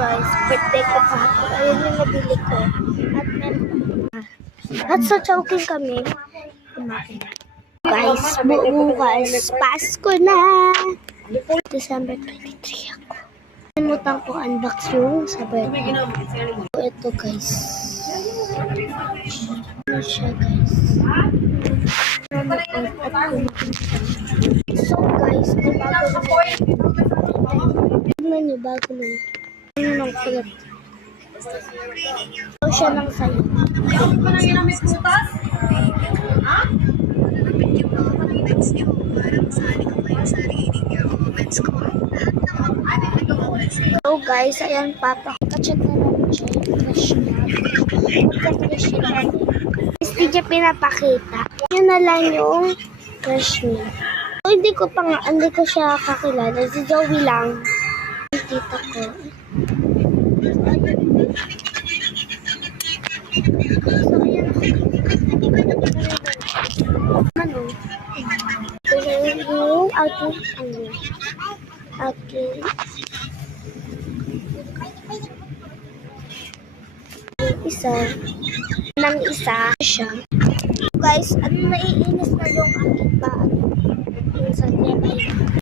guys, birthday ko pa. Ayun yung nabili ko. At sa Chowking kami, kumain. Guys, bukas, Pasko na! December 23 ako. Nalimutan ko unbox yung sa birthday. Ito guys. Ano siya guys? So guys, kung bago na tignan nyo, bago na ano nang kulat. So siya ng sayo. So guys, ayan papa. Kachat na namin siya yung crush niya. Magka-crush siya namin. Hindi niya pinapakita. Yun na lang yung crush niya. So, hindi ko siya kakilala. Si Joey lang. Yung tita ko. So, ayan ako. Ano? So, yung aking ano. Aking isa siya. Guys, naiinis na yung aking paa. Yung sa